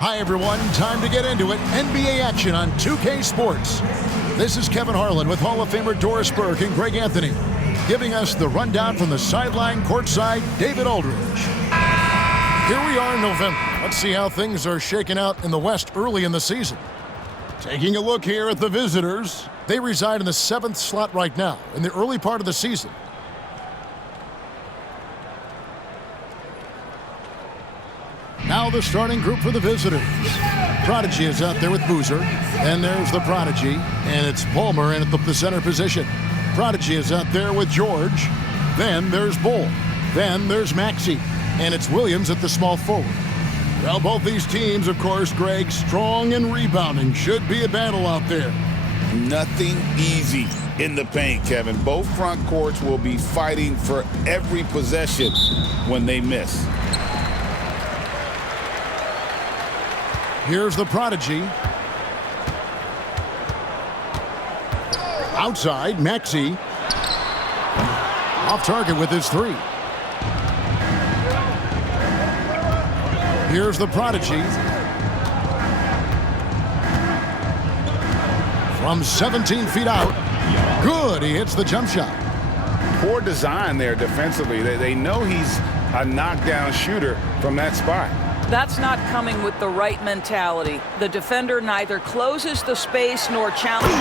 Hi, everyone. Time to get into it. NBA action on 2K Sports. This is Kevin Harlan with Hall of Famer Doris Burke and Greg Anthony, giving us the rundown from the sideline courtside, David Aldridge. Here we are in November. Let's see how things are shaking out in the West early in the season. Taking a look here at the visitors. They reside in the 7th slot right now in the early part of the season. Now the starting group for the visitors. Prodigy is out there with Boozer. Then there's the Prodigy, and it's Palmer in at the center position. Prodigy is out there with George. Then there's Bull. Then there's Maxey, and it's Williams at the small forward. Well, both these teams, of course, Greg, strong and rebounding. Should be a battle out there. Nothing easy in the paint, Kevin. Both front courts will be fighting for every possession when they miss. Here's the Prodigy. Outside, Maxey. Off target with his three. Here's the Prodigy. From 17 feet out. Good, he hits the jump shot. Poor design there defensively. They know he's a knockdown shooter from that spot. That's not coming with the right mentality. The defender neither closes the space nor challenges.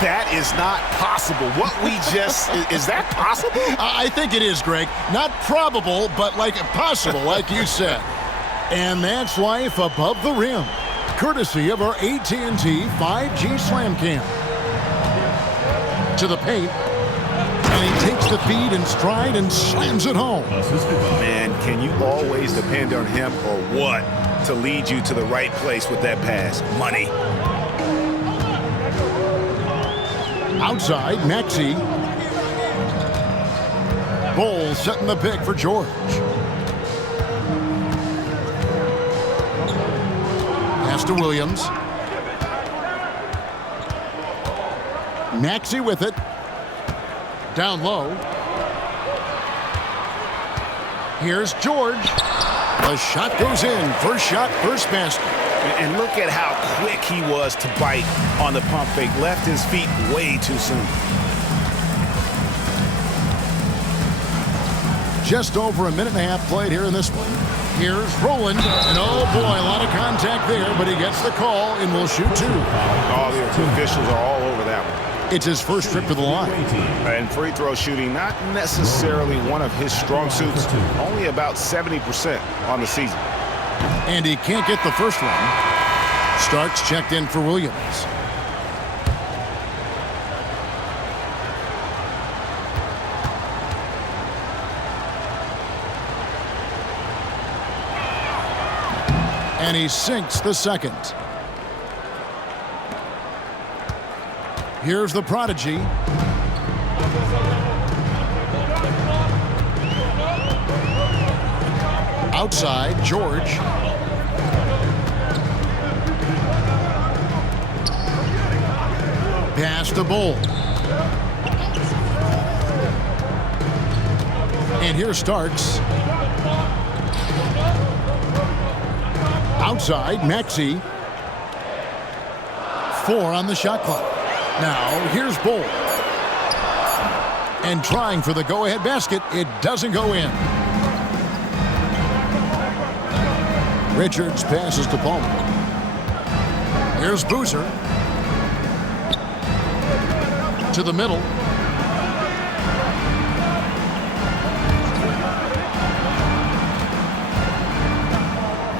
That is not possible. What we just... is that possible? I think it is, Greg. Not probable, but like possible, like you said. And that's life above the rim. Courtesy of our AT&T 5G Slam Cam. To the paint. And he takes the feed in stride and slams it home. Man, can you always depend on him or what to lead you to the right place with that pass? Money. Outside, Maxey. Bull setting the pick for George. Pass to Williams. Maxey with it. Down low. Here's George. The shot goes in. First shot, first basket. And look at how quick he was to bite on the pump fake. Left his feet way too soon. Just over a minute and a half played here in this one. Here's Rowland. And oh boy, a lot of contact there, but he gets the call and will shoot two. All the officials are all over that one. It's his first trip to the line. And free throw shooting, not necessarily one of his strong suits. Only about 70% on the season. And he can't get the first one. Starks checked in for Williams. And he sinks the second. Here's the Prodigy. Outside, George. Pass to Bull. And here's Starks. Outside, Maxey. 4 on the shot clock. Now, here's Bull. And trying for the go-ahead basket, it doesn't go in. Richards passes to Palmer. Here's Boozer. To the middle.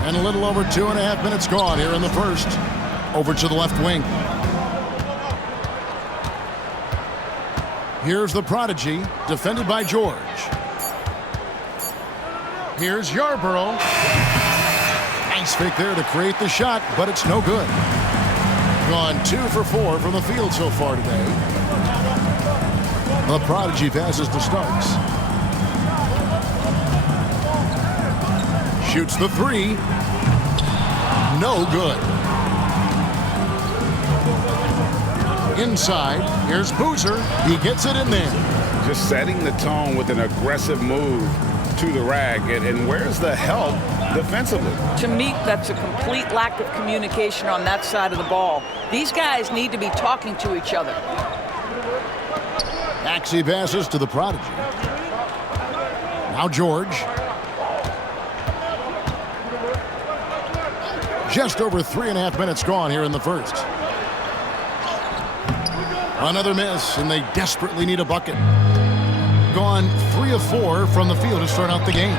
And a little over 2.5 minutes gone here in the first. Over to the left wing. Here's the Prodigy, defended by George. Here's Yarborough. Nice fake there to create the shot, but it's no good. Gone 2 for 4 from the field so far today. The Prodigy passes to Starks. Shoots the 3. No good. Inside, here's Boozer. He gets it in there. Just setting the tone with an aggressive move to the rack, and where's the help defensively? To me, that's a complete lack of communication on that side of the ball. These guys need to be talking to each other. Maxey passes to the prodigy. Now George. Just over 3.5 minutes gone here in the first. Another miss, and they desperately need a bucket. Gone 3 of 4 from the field to start out the game.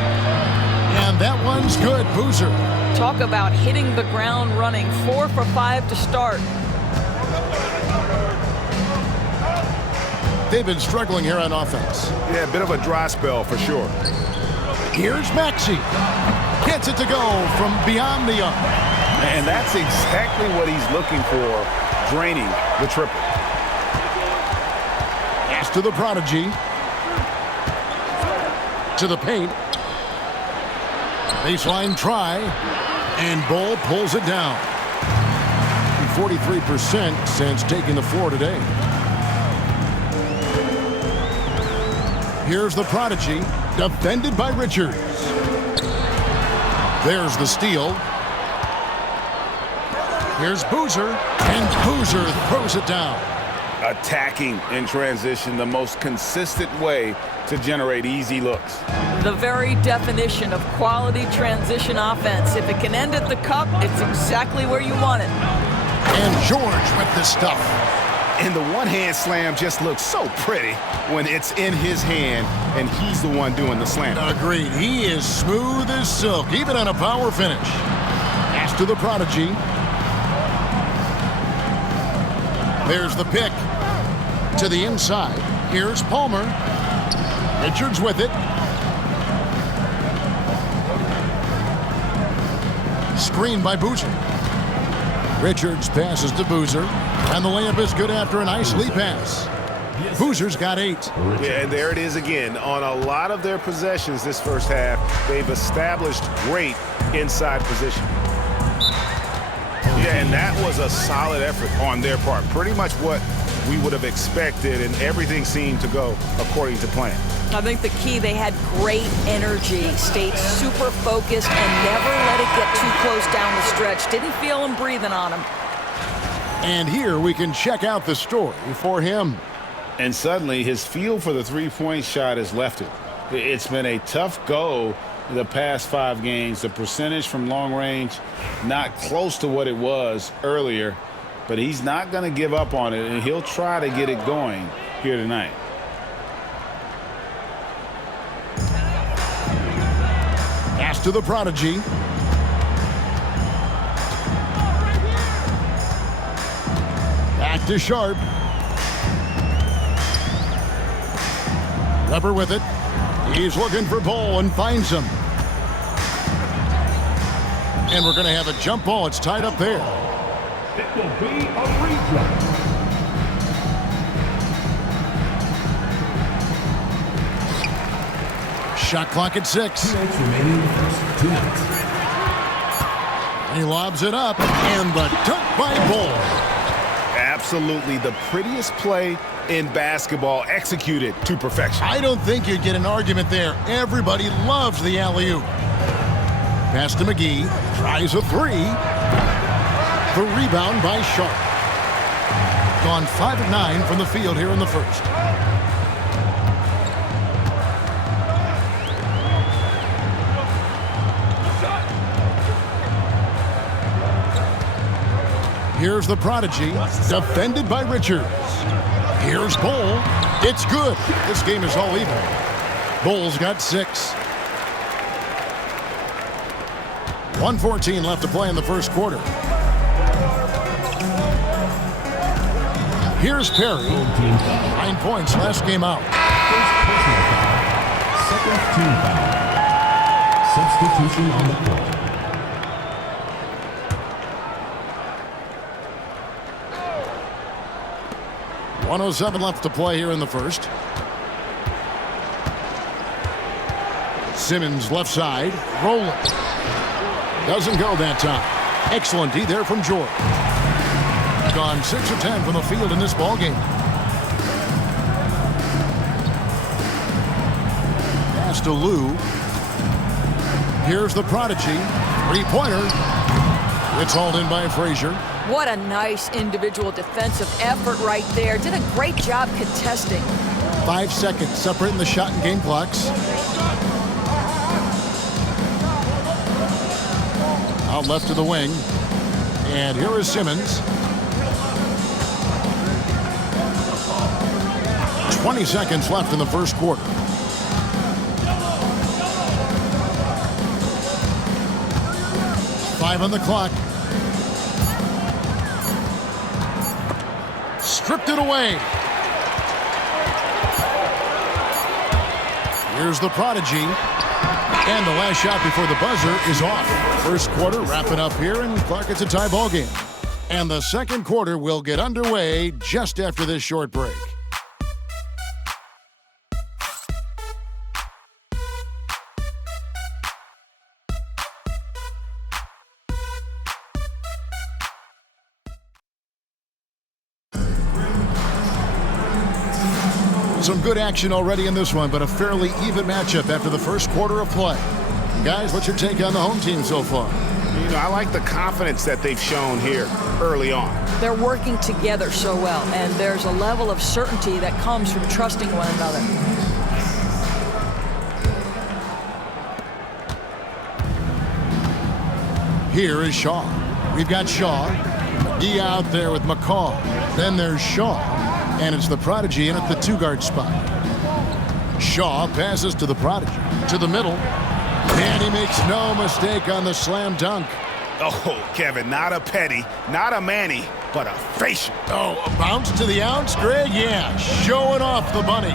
And that one's good. Boozer. Talk about hitting the ground running. 4 for 5 to start. They've been struggling here on offense. Yeah, a bit of a dry spell for sure. Here's Maxey. Gets it to go from beyond the arc. And that's exactly what he's looking for, draining the triple. Pass to the prodigy. To the paint. Baseline try. And Bull pulls it down. 43% since taking the floor today. Here's the prodigy, defended by Richards. There's the steal. Here's Boozer, and Boozer throws it down. Attacking in transition, the most consistent way to generate easy looks. The very definition of quality transition offense. If it can end at the cup, it's exactly where you want it. And George with the stuff. And the one-hand slam just looks so pretty when it's in his hand and he's the one doing the slam. Agreed. He is smooth as silk, even on a power finish. Pass to the prodigy. There's the pick. To the inside. Here's Palmer. Richards with it. Screen by Boozer. Richards passes to Boozer. And the layup is good after a nice lead pass. Boozer's got 8. Yeah, and there it is again. On a lot of their possessions this first half, they've established great inside position. Yeah, and that was a solid effort on their part. Pretty much what we would have expected, and everything seemed to go according to plan. I think the key, they had great energy, stayed super focused, and never let it get too close down the stretch. Didn't feel them breathing on them. And here we can check out the story for him. And suddenly his feel for the three-point shot has left it. It's been a tough go the past 5 games. The percentage from long range not close to what it was earlier, but he's not going to give up on it, and he'll try to get it going here tonight. Pass to the prodigy. Back to Sharp. Weber with it. He's looking for Bull and finds him. And we're going to have a jump ball. It's tied up there. It will be a replay. Shot clock at 6. 2 minutes remaining in the first. 2 minutes. He lobs it up, and the dunk by Bull. Absolutely the prettiest play in basketball, executed to perfection. I don't think you'd get an argument there. Everybody loves the alley-oop. Pass to McGee. Tries a 3. The rebound by Sharp. Gone 5 of 9 from the field here in the first. Here's the prodigy, defended by Richards. Here's Bull. It's good. This game is all even. Bull's got 6. 1:14 left to play in the first quarter. Here's Perry. 9 points last game out. First personal foul. Second team foul. Substitution on the court. 1:07 left to play here in the first. Simmons left side, rolling. Doesn't go that time. Excellent D there from George. Gone 6 of 10 from the field in this ball game. Pass to Lou. Here's the prodigy. Three-pointer. It's hauled in by Frazier. What a nice individual defensive effort right there. Did a great job contesting. 5 seconds separating the shot and game clocks. Out left to the wing. And here is Simmons. 20 seconds left in the first quarter. Five on the clock. Stripped it away. Here's the prodigy. And the last shot before the buzzer is off. First quarter wrapping up here, and Clark, it's a tie ball game. And the second quarter will get underway just after this short break. Some good action already in this one, but a fairly even matchup after the first quarter of play. Guys, what's your take on the home team so far? You know, I like the confidence that they've shown here early on. They're working together so well, and there's a level of certainty that comes from trusting one another. Here is Shaw. We've got Shaw. McGee out there with McCall. Then there's Shaw. And it's the prodigy in at the two-guard spot. Shaw passes to the prodigy. To the middle. And he makes no mistake on the slam dunk. Oh, Kevin, not a petty, not a Manny, but a facial. Oh, a bounce to the ounce, Greg? Yeah, showing off the bunnies.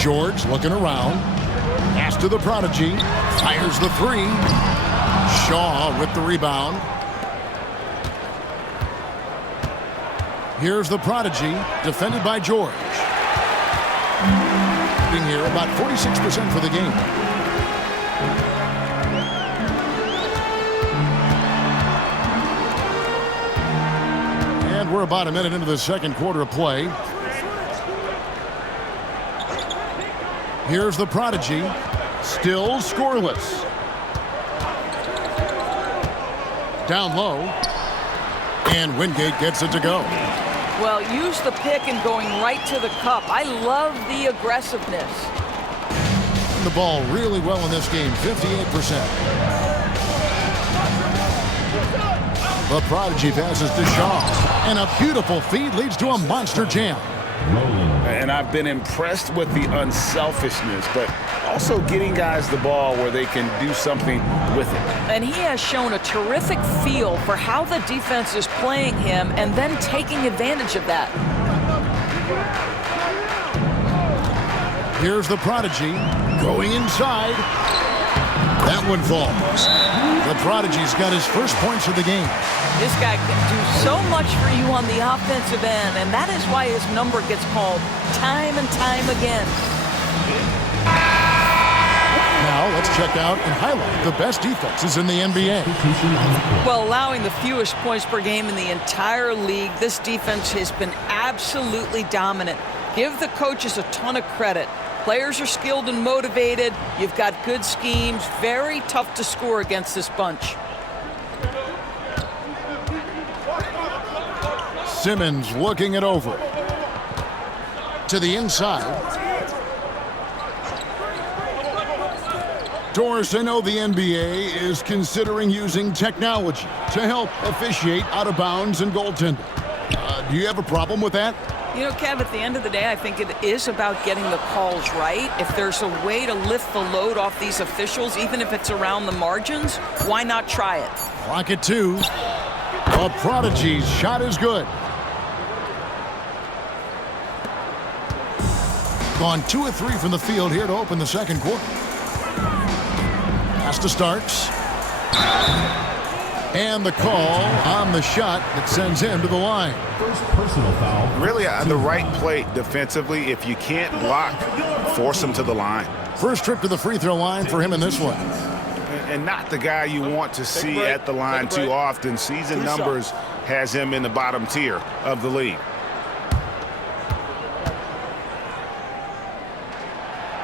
George looking around. Pass to the prodigy. Fires the three. Shaw with the rebound. Here's the prodigy, defended by George. Being here about 46% for the game. And we're about a minute into the second quarter of play. Here's the prodigy, still scoreless. Down low, and Wingate gets it to go. Well, use the pick and going right to the cup. I love the aggressiveness. The ball really well in this game, 58%. The prodigy passes to Shaw. And a beautiful feed leads to a monster jam. And I've been impressed with the unselfishness, but also getting guys the ball where they can do something with it. And he has shown a terrific feel for how the defense is playing him and then taking advantage of that. Here's the prodigy going inside. That one falls. The prodigy's got his first points of the game. This guy can do so much for you on the offensive end, and that is why his number gets called time and time again. Now let's check out and highlight the best defenses in the NBA. Well, allowing the fewest points per game in the entire league, this defense has been absolutely dominant. Give the coaches a ton of credit. Players are skilled and motivated. You've got good schemes. Very tough to score against this bunch. Simmons looking it over. To the inside. Doris, I know the NBA is considering using technology to help officiate out of bounds and goaltending. Do you have a problem with that? You know, Kev, at the end of the day, I think it is about getting the calls right. If there's a way to lift the load off these officials, even if it's around the margins, why not try it? Clock at 2. The prodigy's shot is good. Gone 2 of 3 from the field here to open the second quarter. Pass to Starks. And the call on the shot that sends him to the line. First personal foul. Really the right play defensively. If you can't block, force him to the line. First trip to the free throw line for him in this one. And not the guy you want to see at the line too often. Season numbers has him in the bottom tier of the league.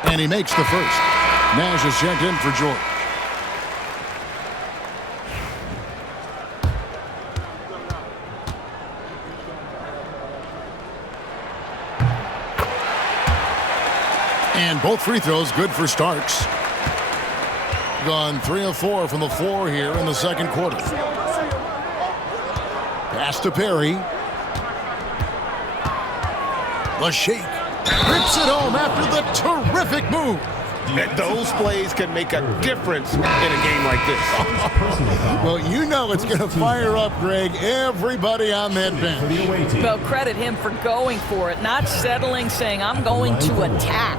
And he makes the first. Nash is checked in for George. And both free throws good for Starks. Gone 3 of 4 from the floor here in the second quarter. Pass to Perry. The shake. Rips it home after the terrific move. Those plays can make a difference in a game like this. Well, you know it's going to fire up, Greg, everybody on that bench. Well, credit him for going for it, not settling, saying, I'm going to attack.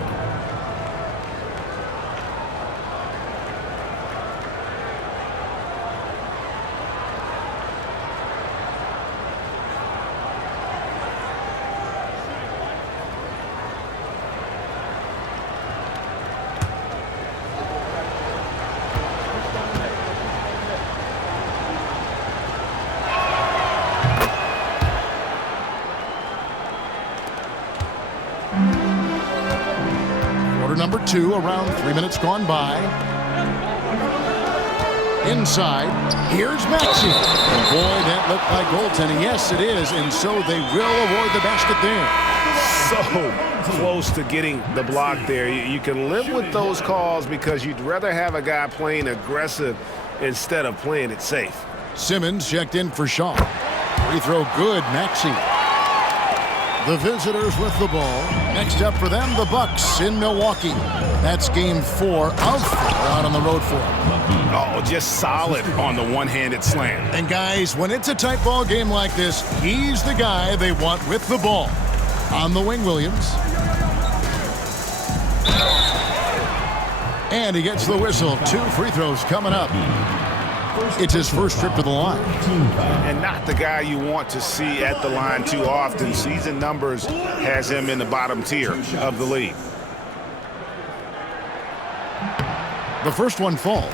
Number 2, around 3 minutes gone by. Inside, here's Maxey. Boy, that looked like goaltending. Yes, it is, and so they will award the basket there. So close to getting the block there. You can live with those calls because you'd rather have a guy playing aggressive instead of playing it safe. Simmons checked in for Shaw. Free throw good, Maxey. The visitors with the ball. Next up for them, the Bucks in Milwaukee. That's game 4 of 4 out on the road for them. Oh, just solid on the one-handed slam. And guys, when it's a tight ball game like this, he's the guy they want with the ball. On the wing, Williams. And he gets the whistle. 2 free throws coming up. It's his first trip to the line. And not the guy you want to see at the line too often. Season numbers has him in the bottom tier of the league. The first one falls.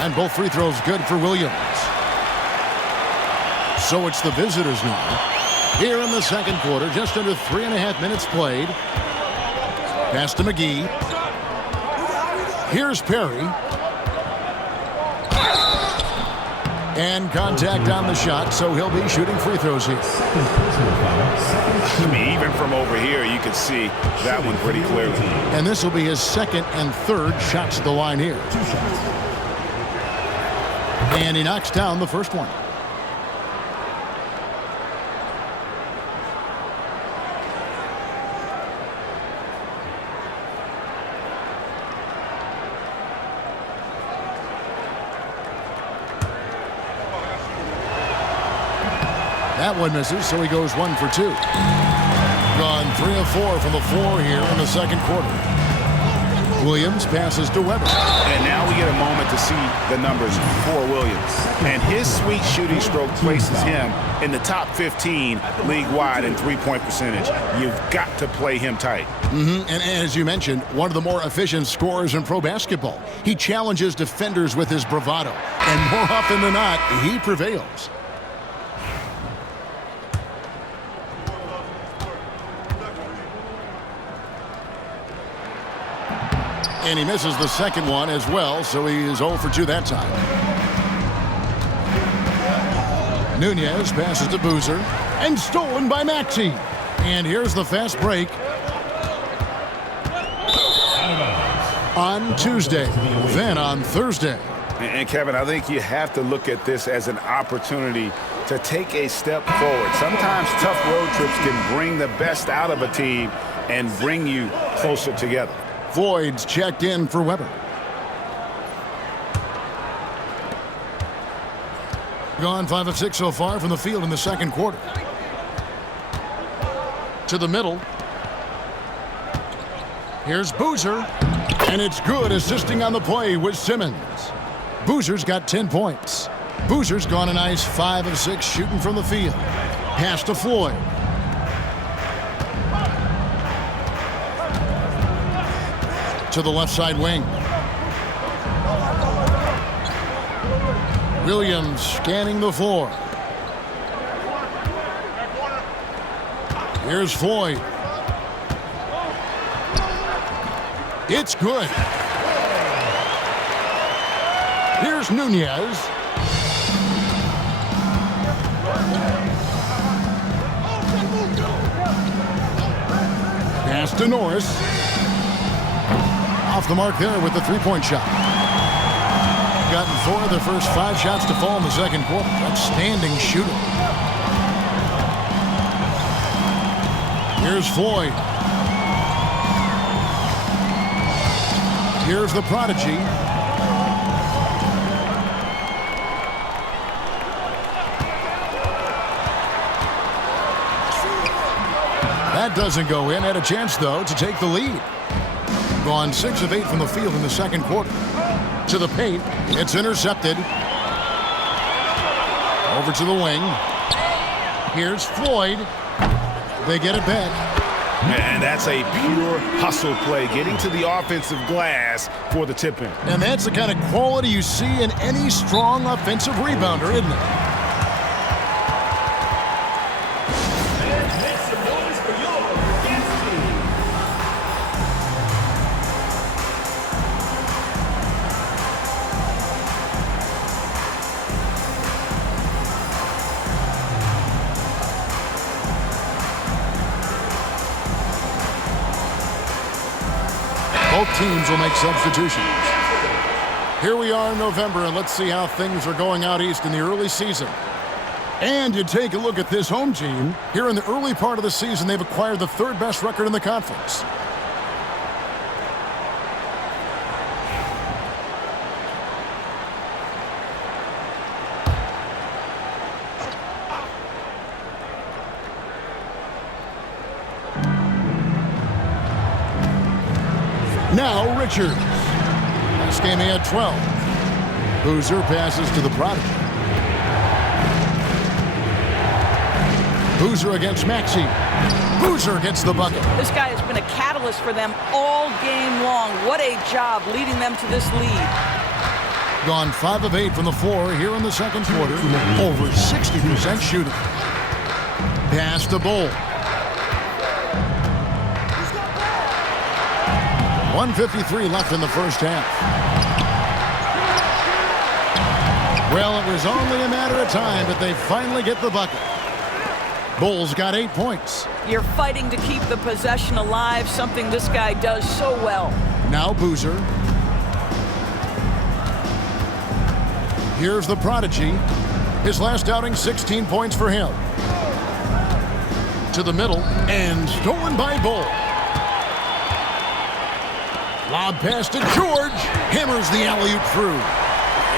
And both free throws good for Williams. So it's the visitors now. Here in the second quarter, just under 3.5 minutes played. Pass to McGee. Here's Perry. And contact on the shot, so he'll be shooting free throws here. I mean, even from over here, you can see that one pretty clearly. And this will be his second and third shots at the line here. And he knocks down the first one. That one misses, so he goes 1 for 2. Gone 3 of 4 from the floor here in the second quarter. Williams passes to Weber. And now we get a moment to see the numbers for Williams. And his sweet shooting stroke places him in the top 15 league-wide in three-point percentage. You've got to play him tight. And as you mentioned, one of the more efficient scorers in pro basketball. He challenges defenders with his bravado. And more often than not, he prevails. And he misses the second one as well, so he is 0 for 2 that time. Nunez passes to Boozer, and stolen by Maxey. And here's the fast break. On Tuesday, then on Thursday. And Kevin, I think you have to look at this as an opportunity to take a step forward. Sometimes tough road trips can bring the best out of a team and bring you closer together. Floyd's checked in for Weber. Gone 5 of 6 so far from the field in the second quarter. To the middle. Here's Boozer. And it's good, assisting on the play with Simmons. Boozer's got 10 points. Boozer's gone a nice 5 of 6 shooting from the field. Pass to Floyd. To the left side wing. Williams scanning the floor. Here's Floyd. It's good. Here's Nunez. Pass to Norris. Off the mark there with the three-point shot. Gotten 4 of the first 5 shots to fall in the second quarter. Outstanding shooter. Here's Floyd. Here's the prodigy. That doesn't go in. Had a chance, though, to take the lead. Gone 6 of 8 from the field in the second quarter. To the paint. It's intercepted. Over to the wing. Here's Floyd. They get it back. And that's a pure hustle play, getting to the offensive glass for the tip-in. And that's the kind of quality you see in any strong offensive rebounder, isn't it? Both teams will make substitutions. Here we are in November, and let's see how things are going out east in the early season. And you take a look at this home team. Here in the early part of the season, they've acquired the 3rd best record in the conference. Now Richards. Last game he had 12. Boozer passes to the prodigy. Boozer against Maxey. Boozer gets the bucket. This guy has been a catalyst for them all game long. What a job leading them to this lead. Gone 5 of 8 from the floor here in the second quarter. Over 60% shooting. Pass to Bull. 1:53 left in the first half. Well, it was only a matter of time, but they finally get the bucket. Bulls got 8 points. You're fighting to keep the possession alive, something this guy does so well. Now Boozer. Here's the prodigy. His last outing, 16 points for him. To the middle, and stolen by Bull. Lob pass to George. Hammers the alley-oop through.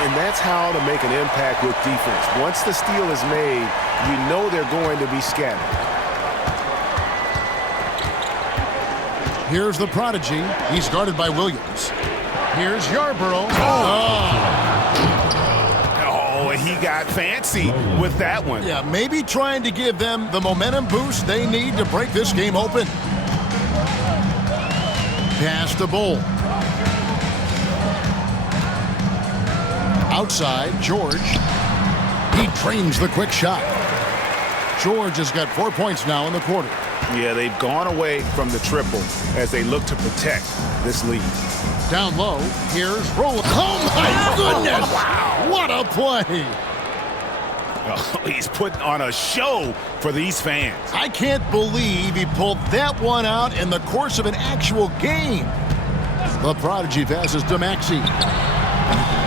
And that's how to make an impact with defense. Once the steal is made, you know they're going to be scattered. Here's the prodigy. He's guarded by Williams. Here's Yarborough. Oh, he got fancy with that one. Yeah, maybe trying to give them the momentum boost they need to break this game open. Pass to Bull. Outside, George. He drains the quick shot. George has got 4 points now in the quarter. Yeah, they've gone away from the triple as they look to protect this lead. Down low, here's Roland. Oh, my goodness! Wow. What a play! Oh, he's putting on a show for these fans. I can't believe he pulled that one out in the course of an actual game. The prodigy passes to Maxey.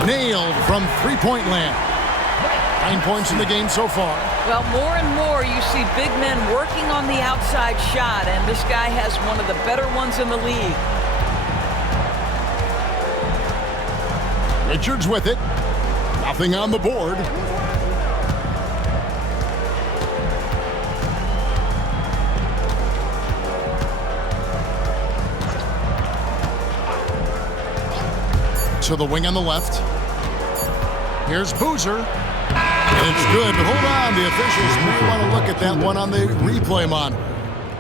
Nailed from three-point land. 9 points in the game so far. Well, more and more you see big men working on the outside shot, and this guy has one of the better ones in the league. Richards with it. Nothing on the board. To the wing on the left. Here's Boozer. It's good, but hold on. The officials may want to look at that one on the replay monitor.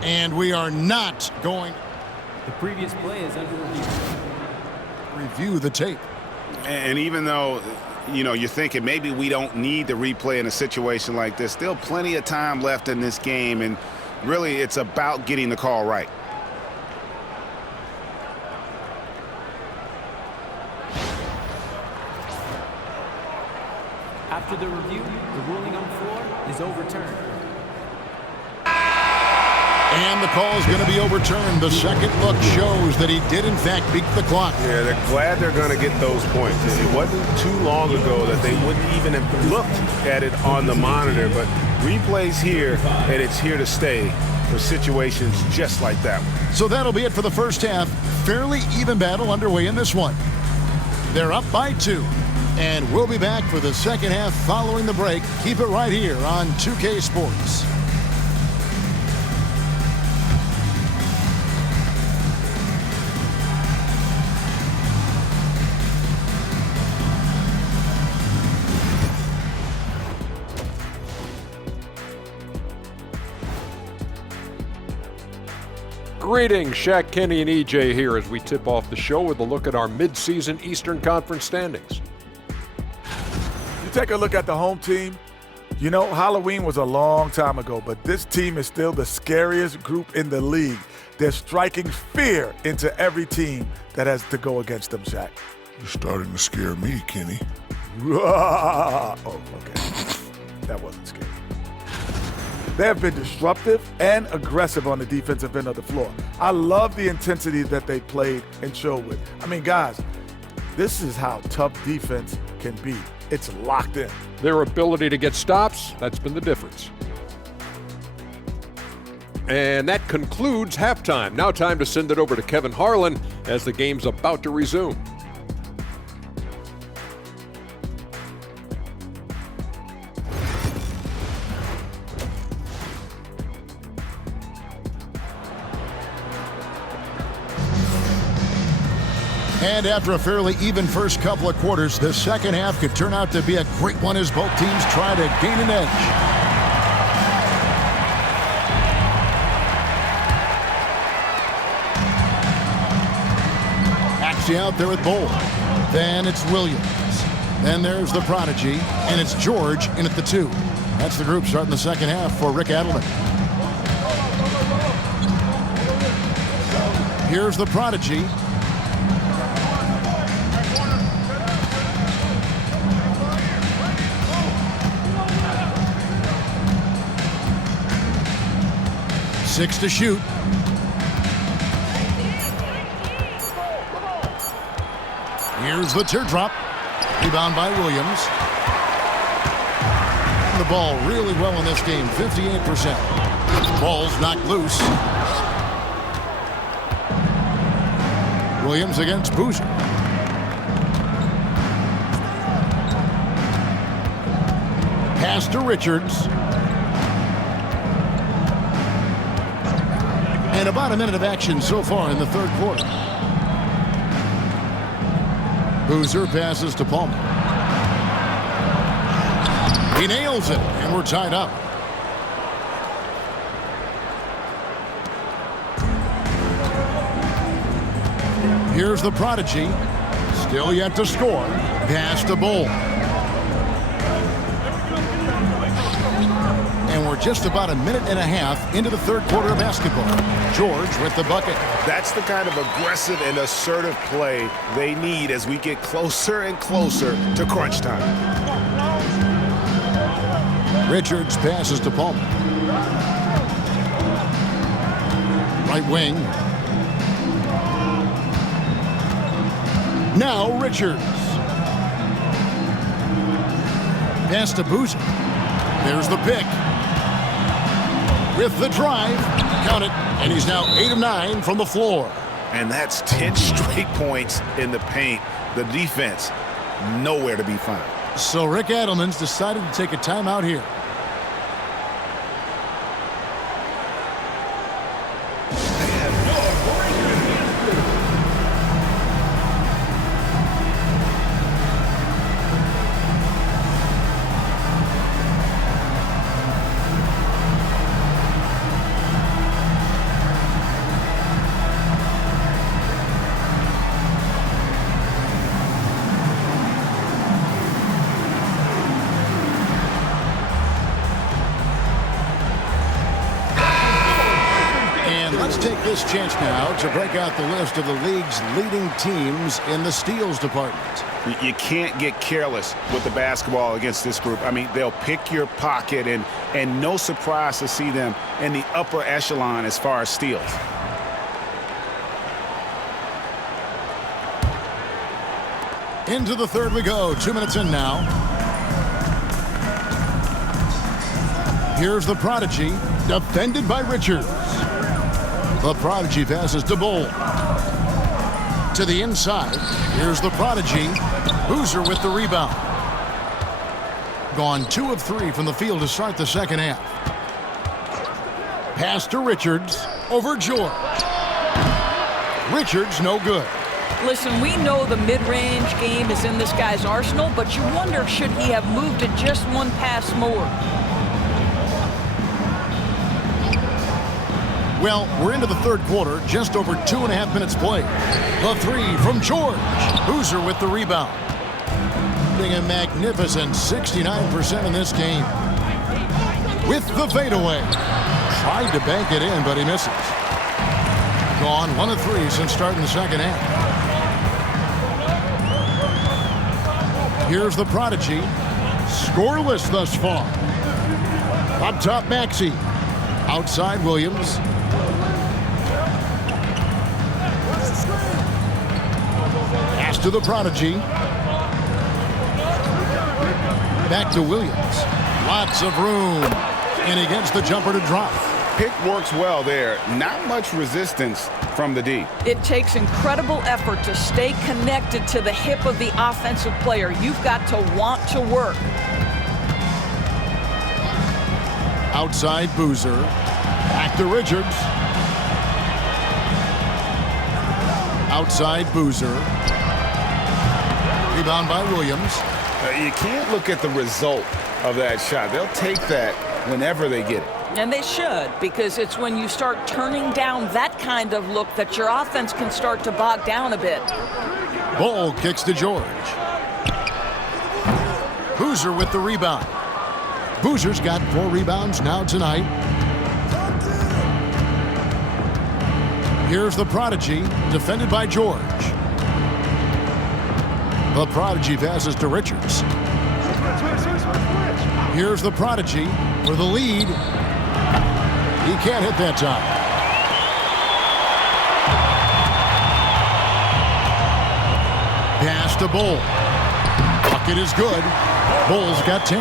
And we are not going The previous play is under review. to review the tape. And even though, you're thinking maybe we don't need the replay in a situation like this, still plenty of time left in this game, and really it's about getting the call right. After the review, the ruling on the floor is overturned. And the call is going to be overturned. The second look shows that he did, in fact, beat the clock. Yeah, they're glad they're going to get those points. It wasn't too long ago that they wouldn't even have looked at it on the monitor, but replay's here, and it's here to stay for situations just like that one. So that'll be it for the first half. Fairly even battle underway in this one. They're up by 2. And we'll be back for the second half following the break. Keep it right here on 2K Sports. Greetings, Shaq, Kenny, and EJ here as we tip off the show with a look at our mid-season Eastern Conference standings. You take a look at the home team. Halloween was a long time ago, but this team is still the scariest group in the league. They're striking fear into every team that has to go against them, Shaq. You're starting to scare me, Kenny. Oh, okay. That wasn't scary. They have been disruptive and aggressive on the defensive end of the floor. I love the intensity that they played and showed with. I mean, guys, this is how tough defense can be. It's locked in. Their ability to get stops, that's been the difference. And that concludes halftime. Now time to send it over to Kevin Harlan as the game's about to resume. And after a fairly even first couple of quarters, the second half could turn out to be a great one as both teams try to gain an edge. Actually out there with Bowl. Then it's Williams. Then there's the prodigy, and it's George in at the 2. That's the group starting the second half for Rick Adelman. Here's the prodigy. Six to shoot. Here's the teardrop. Rebound by Williams. The ball really well in this game, 58%. Ball's knocked loose. Williams against Boozer. Pass to Richards. And about a minute of action so far in the third quarter. Boozer passes to Palmer. He nails it, and we're tied up. Here's the prodigy. Still yet to score. Pass to Bull. And we're just about a minute and a half into the third quarter of basketball. George with the bucket. That's the kind of aggressive and assertive play they need as we get closer and closer to crunch time. Richards passes to Palmer. Right wing. Now Richards. Pass to Boozer. There's the pick. With the drive. Count it. And he's now 8 of 9 from the floor. And that's 10 straight points in the paint. The defense, nowhere to be found. So Rick Adelman's decided to take a timeout here. take this chance now to break out the list of the league's leading teams in the steals department. You can't get careless with the basketball against this group. I mean, they'll pick your pocket, and no surprise to see them in the upper echelon as far as steals. Into the third we go. 2 minutes in now. Here's the Prodigy, defended by Richards. The Prodigy passes to Bull. To the inside. Here's the Prodigy. Boozer with the rebound. Gone 2 of 3 from the field to start the second half. Pass to Richards. Over George. Richards no good. Listen, we know the mid-range game is in this guy's arsenal, but you wonder, should he have moved to just one pass more? Well, we're into the third quarter, just over 2.5 minutes played. The three from George. Boozer with the rebound. Being a magnificent 69% in this game. With the fadeaway. Tried to bank it in, but he misses. Gone 1 of 3 since starting the second half. Here's the Prodigy. Scoreless thus far. Up top, Maxey. Outside, Williams. Pass to the Prodigy. Back to Williams. Lots of room. And he gets the jumper to drop. Pick works well there. Not much resistance from the D. It takes incredible effort to stay connected to the hip of the offensive player. You've got to want to work. Outside, Boozer. Back to Richards. Outside, Boozer. Rebound by Williams. You can't look at the result of that shot. They'll take that whenever they get it. And they should, because it's when you start turning down that kind of look that your offense can start to bog down a bit. Bull kicks to George. Boozer with the rebound. Boozer's got 4 rebounds now tonight. Here's the Prodigy, defended by George. The Prodigy passes to Richards. Here's the Prodigy for the lead. He can't hit that time. Pass to Bull. Bucket is good. Bull's got 10.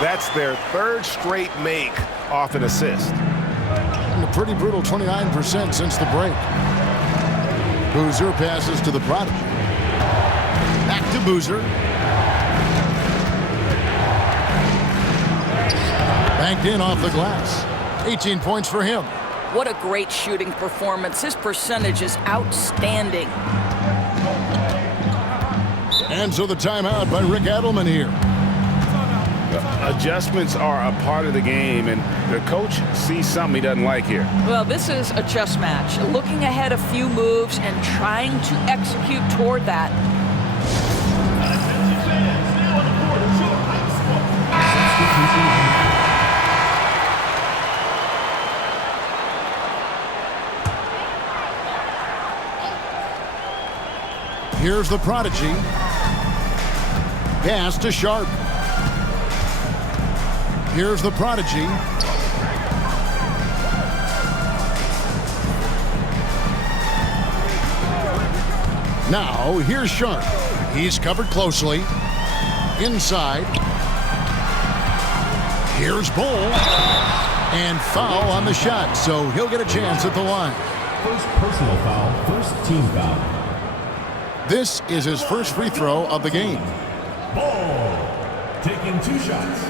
That's their 3rd straight make off an assist. And a pretty brutal 29% since the break. Boozer passes to the Prodigy. Back to Boozer. Banked in off the glass. 18 points for him. What a great shooting performance. His percentage is outstanding. And so the timeout by Rick Adelman here. Adjustments are a part of the game, and the coach sees something he doesn't like here. Well, this is a chess match. Looking ahead a few moves and trying to execute toward that. Here's the Prodigy. Pass to Sharp. Here's the Prodigy. Now, here's Sharp. He's covered closely. Inside. Here's Bull. And foul on the shot, so he'll get a chance at the line. First personal foul, first team foul. This is his first free throw of the game. Ball. Taking 2 shots.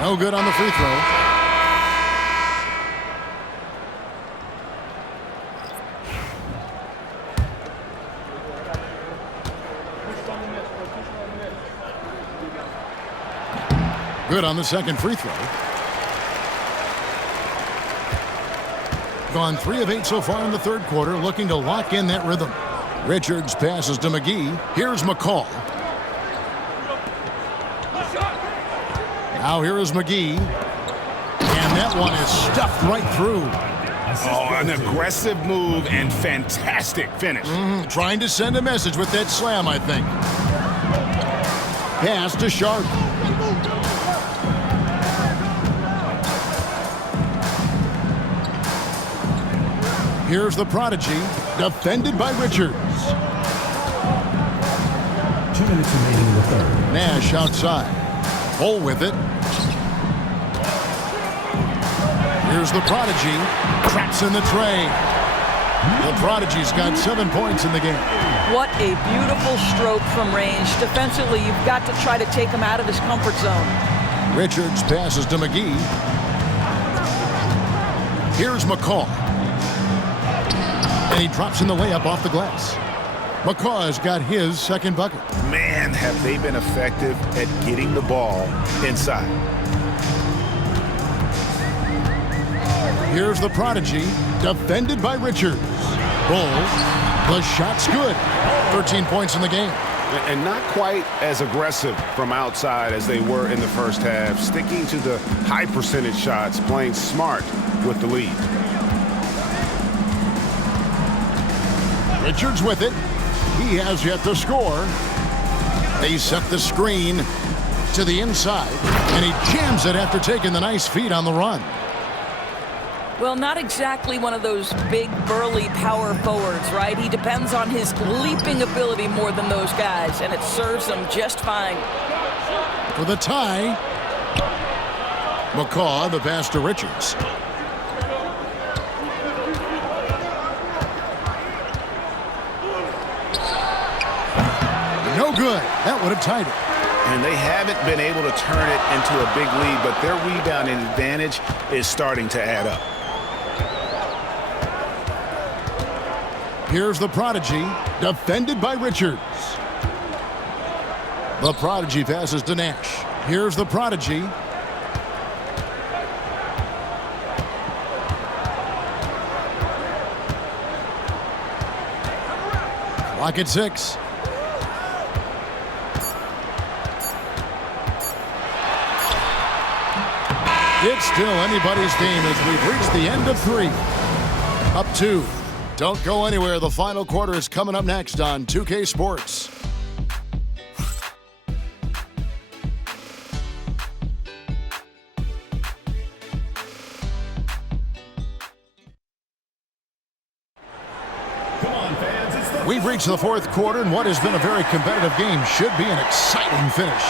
No good on the free throw. Good on the second free throw. Gone 3 of 8 so far in the third quarter, looking to lock in that rhythm. Richards passes to McGee. Here's McCall. Now here is McGee. And that one is stuffed right through. Oh, an aggressive move and fantastic finish. Trying to send a message with that slam, I think. Pass to Sharp. Here's the prodigy, defended by Richards. 2 minutes remaining in the third. Nash outside. Hole with it. Here's the prodigy. Traps in the tray. The prodigy's got 7 points in the game. What a beautiful stroke from range. Defensively, you've got to try to take him out of his comfort zone. Richards passes to McGee. Here's McCall. And he drops in the layup off the glass. McCaw's got his second bucket. Man, have they been effective at getting the ball inside. Here's the prodigy, defended by Richards. Bulls, the shot's good. 13 points in the game. And not quite as aggressive from outside as they were in the first half, sticking to the high percentage shots, playing smart with the lead. Richards with it. He has yet to score. They set the screen to the inside, and he jams it after taking the nice feed on the run. Well, not exactly one of those big, burly power forwards, right? He depends on his leaping ability more than those guys, and it serves him just fine. For the tie, McCaw, the pass to Richards. No good. That would have tied it. And they haven't been able to turn it into a big lead, but their rebounding advantage is starting to add up. Here's the prodigy, defended by Richards. The prodigy passes to Nash. Here's the prodigy. Clock at 6. It's still anybody's game as we've reached the end of 3. Up 2. Don't go anywhere. The final quarter is coming up next on 2K Sports. Come on, fans. We've reached the fourth quarter, and what has been a very competitive game should be an exciting finish.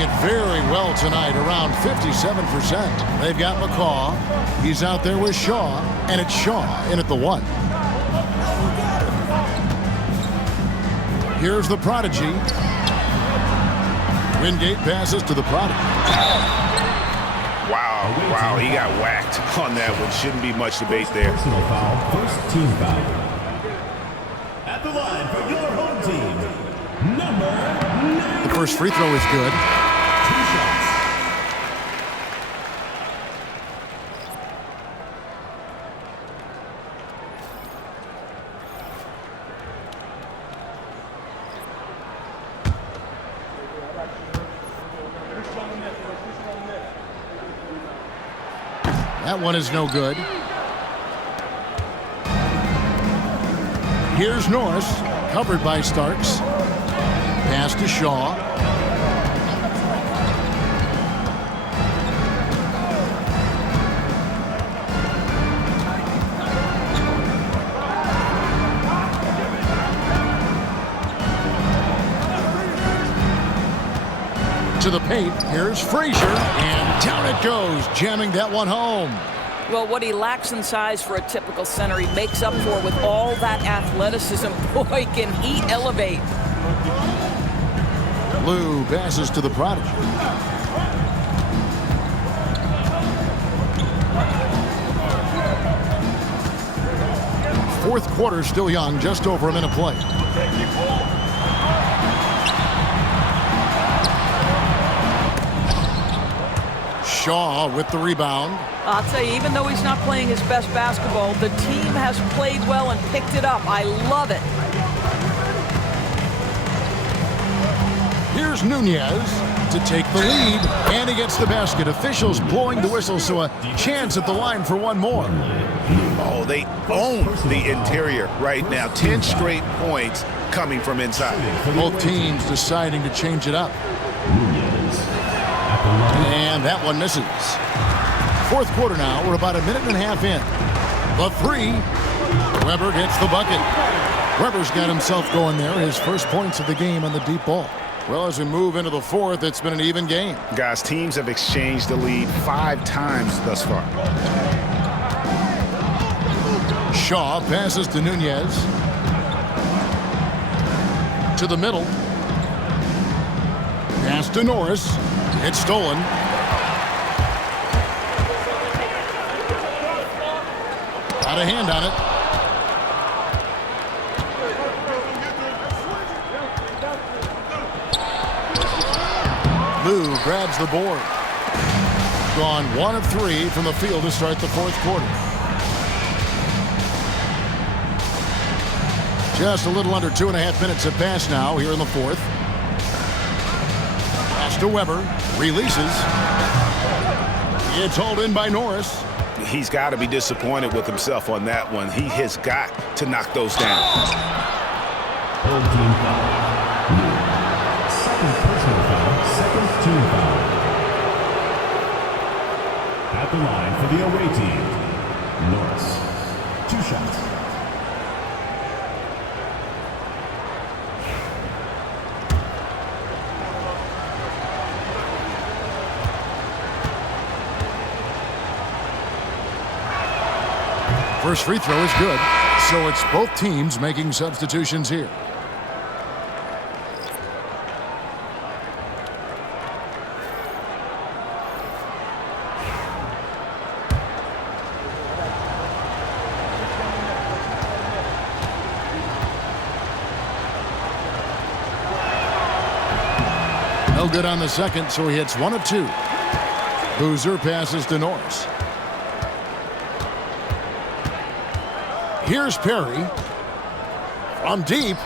It very well tonight, around 57%. They've got McCaw. He's out there with Shaw, and it's Shaw in at the 1. Here's the prodigy. Wingate passes to the prodigy. Wow, he got whacked on that one. Shouldn't be much debate there. Personal foul, first team foul. At the line for your home team, number 9. The first free throw is good. 2 shots. That one is no good. Here's Norris, covered by Starks. Pass to Shaw. To the paint, here's Frazier, and down it goes, jamming that one home. Well, what he lacks in size for a typical center, he makes up for with all that athleticism. Boy, can he elevate. Lou passes to the prodigy. Fourth quarter still young, just over a minute play. Shaw with the rebound. I'll tell you, even though he's not playing his best basketball, the team has played well and picked it up. I love it. Here's Nunez to take the lead, and he gets the basket. Officials blowing the whistle, so a chance at the line for one more. Oh, they own the interior right now. 10 straight points coming from inside. Both teams deciding to change it up. And that one misses. Fourth quarter now. We're about a minute and a half in. The three. Weber gets the bucket. Weber's got himself going there. His first points of the game on the deep ball. Well, as we move into the fourth, it's been an even game. Guys, teams have exchanged the lead 5 times thus far. Shaw passes to Nunez. To the middle. Pass to Norris. It's stolen. Got a hand on it. Lou grabs the board. Gone 1 of 3 from the field to start the fourth quarter. Just a little under 2.5 minutes have passed now here in the fourth. Pass to Weber. Releases. It's hauled in by Norris. He's got to be disappointed with himself on that one. He has got to knock those down. Home team foul. Second personal foul. Second team foul. At the line for the away team, Norris. 2 shots. First free throw is good, so it's both teams making substitutions here. No good on the second, so he hits 1 of 2. Boozer passes to Norris. Here's Perry. From deep.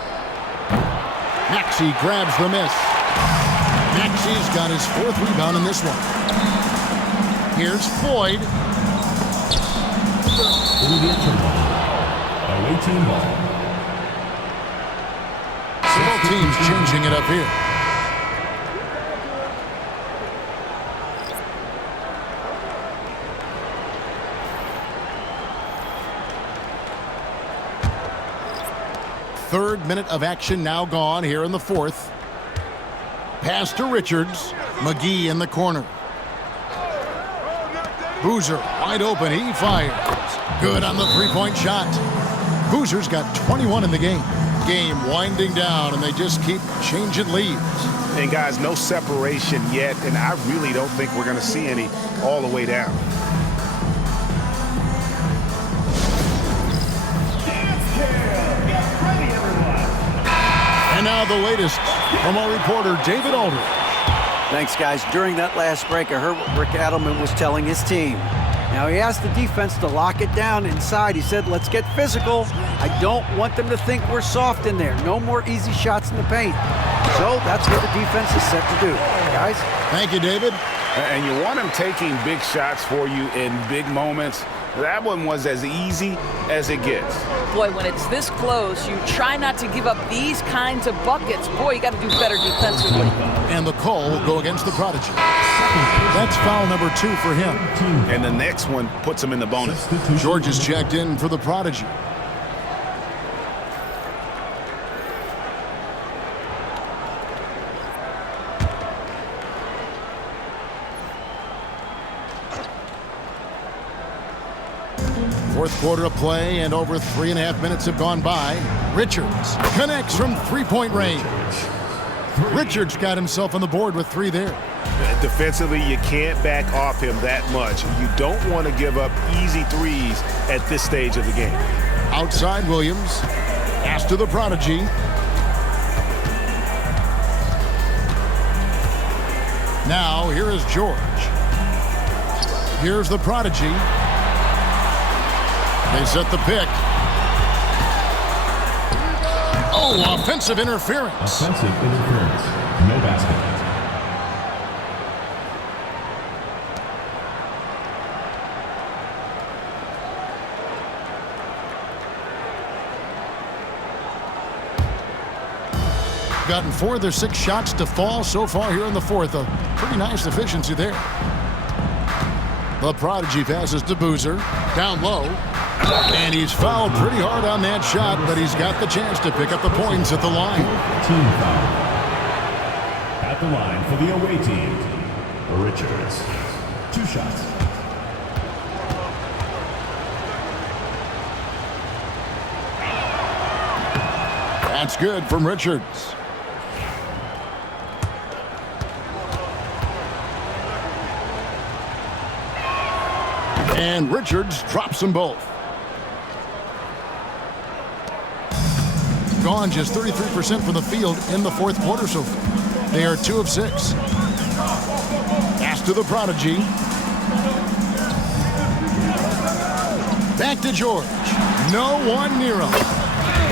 Maxey grabs the miss. Maxey's got his 4th rebound in this one. Here's Floyd. Away team ball. So both teams changing it up here. Third minute of action now gone here in the fourth. Pass to Richards. McGee in the corner. Boozer wide open. He fires. Good on the three-point shot. Boozer's got 21 in the game. Game winding down, and they just keep changing leads. And guys, no separation yet, and I really don't think we're going to see any all the way down. And now the latest from our reporter, David Aldridge. Thanks, guys. During that last break, I heard what Rick Adelman was telling his team. Now, he asked the defense to lock it down inside. He said, let's get physical. I don't want them to think we're soft in there. No more easy shots in the paint. So that's what the defense is set to do. Guys? Thank you, David. And you want them taking big shots for you in big moments. That one was as easy as it gets. Boy, when it's this close, you try not to give up these kinds of buckets. Boy, you got to do better defensively. And the call will go against the Prodigy. That's foul number 2 for him. And the next one puts him in the bonus. George is checked in for the Prodigy. Fourth quarter of play, and over 3.5 minutes have gone by. Richards connects from three-point range. Richards got himself on the board with 3 there. Defensively, you can't back off him that much. You don't want to give up easy threes at this stage of the game. Outside Williams. Pass to the Prodigy. Now here is George. Here's the prodigy. They set the pick. Oh, offensive interference. Offensive interference. No basket. Gotten 4 of their 6 shots to fall so far here in the fourth. A pretty nice efficiency there. The prodigy passes to Boozer. Down low. And he's fouled pretty hard on that shot, but he's got the chance to pick up the points at the line. Team foul. At the line for the away team, Richards. 2 shots. That's good from Richards. And Richards drops them both. Gone just 33% from the field in the fourth quarter so far. They are 2 of 6. Pass to the prodigy. Back to George. No one near him.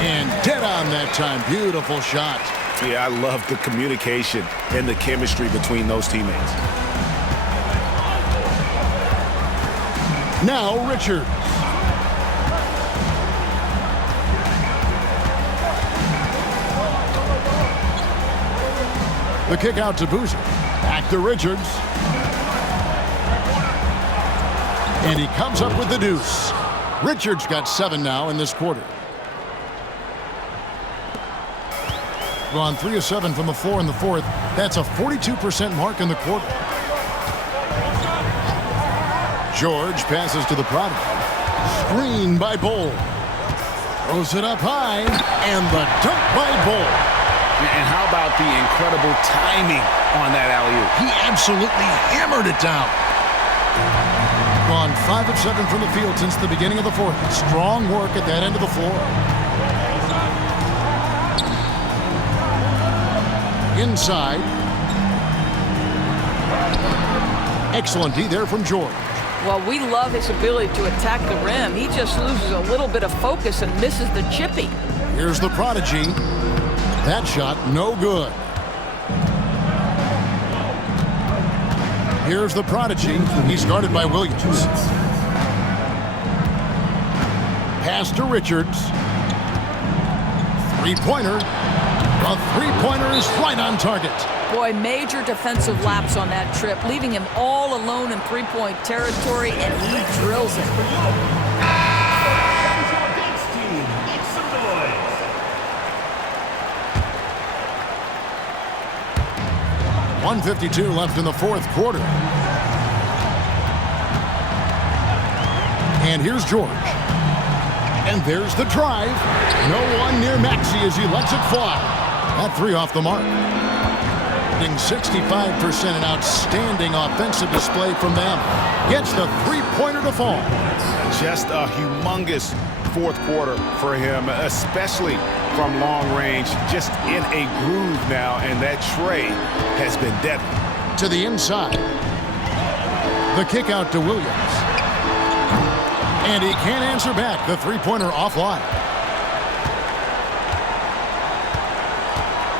And dead on that time. Beautiful shot. Yeah, I love the communication and the chemistry between those teammates. Now Richards. The kick out to Boozer. Back to Richards. And he comes up with the deuce. Richards got 7 now in this quarter. Gone 3 of 7 from the floor in the fourth. That's a 42% mark in the quarter. George passes to the prodigy. Screen by Bull. Throws it up high. And the dunk by Bull. And how about the incredible timing on that alley-oop? He absolutely hammered it down. Gone 5 of 7 from the field since the beginning of the fourth. Strong work at that end of the floor. Inside. Excellent D there from George. Well, we love his ability to attack the rim. He just loses a little bit of focus and misses the chippy. Here's the prodigy. That shot, no good. Here's the prodigy. He's guarded by Williams. Pass to Richards. Three-pointer. A three-pointer is right on target. Boy, major defensive lapse on that trip, leaving him all alone in three-point territory, and he drills it. 1:52 left in the fourth quarter. And here's George. And there's the drive. No one near Maxey as he lets it fly. That 3 off the mark. 65%, an outstanding offensive display from them. Gets the three-pointer to fall. Just a humongous fourth quarter for him, especially from long range. Just in a groove now, and that tray has been deadly. To the inside. The kick out to Williams. And he can't answer back. The three-pointer offline.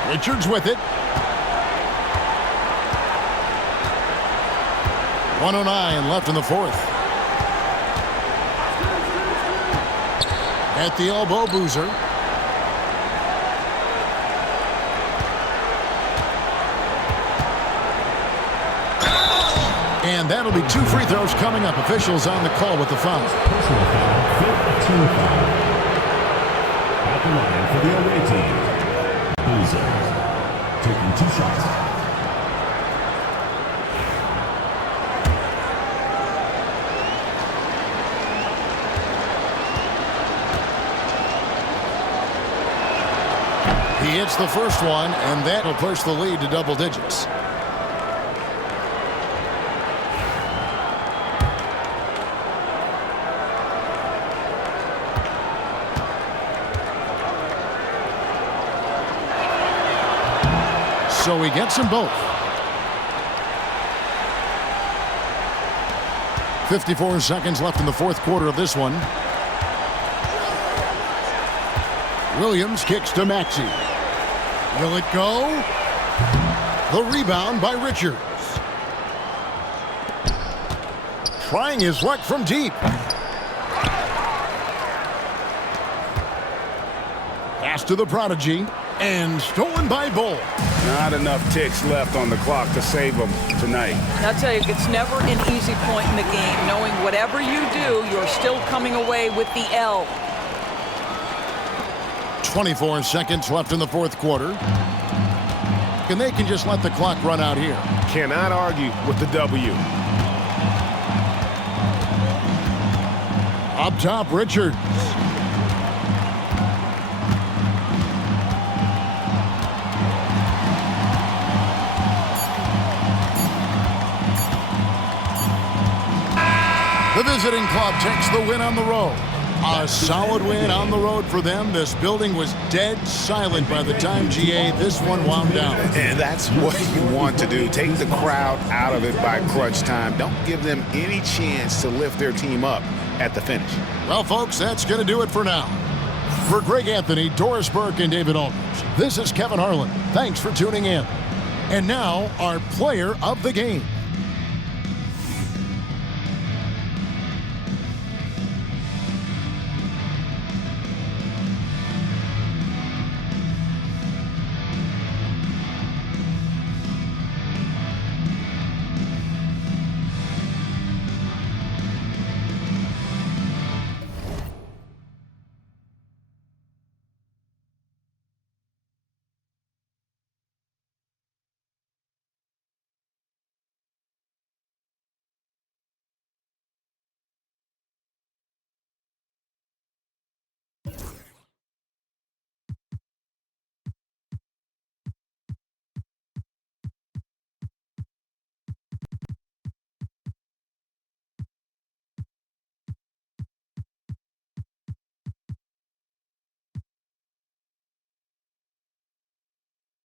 Richards with it. 1:09 left in the fourth. At the elbow, Boozer. And that'll be 2 free throws coming up. Officials on the call with the foul. Personal foul, 15 foul. At the line for the away team, Boozer taking 2 shots. He hits the first one, and that will push the lead to double digits. So he gets them both. 54 seconds left in the fourth quarter of this one. Williams kicks to Maxey. Will it go? The rebound by Richards. Trying his luck from deep. Pass to the prodigy. And stolen by Bull. Not enough ticks left on the clock to save them tonight. And I'll tell you, it's never an easy point in the game, knowing whatever you do, you're still coming away with the L. 24 seconds left in the fourth quarter. And they can just let the clock run out here. Cannot argue with the W. Up top, Richards. The visiting club takes the win on the road. A solid win on the road for them. This building was dead silent by the time, GA, this one wound down. And that's what you want to do. Take the crowd out of it by crunch time. Don't give them any chance to lift their team up at the finish. Well, folks, that's going to do it for now. For Greg Anthony, Doris Burke, and David Aldridge, this is Kevin Harlan. Thanks for tuning in. And now, our player of the game.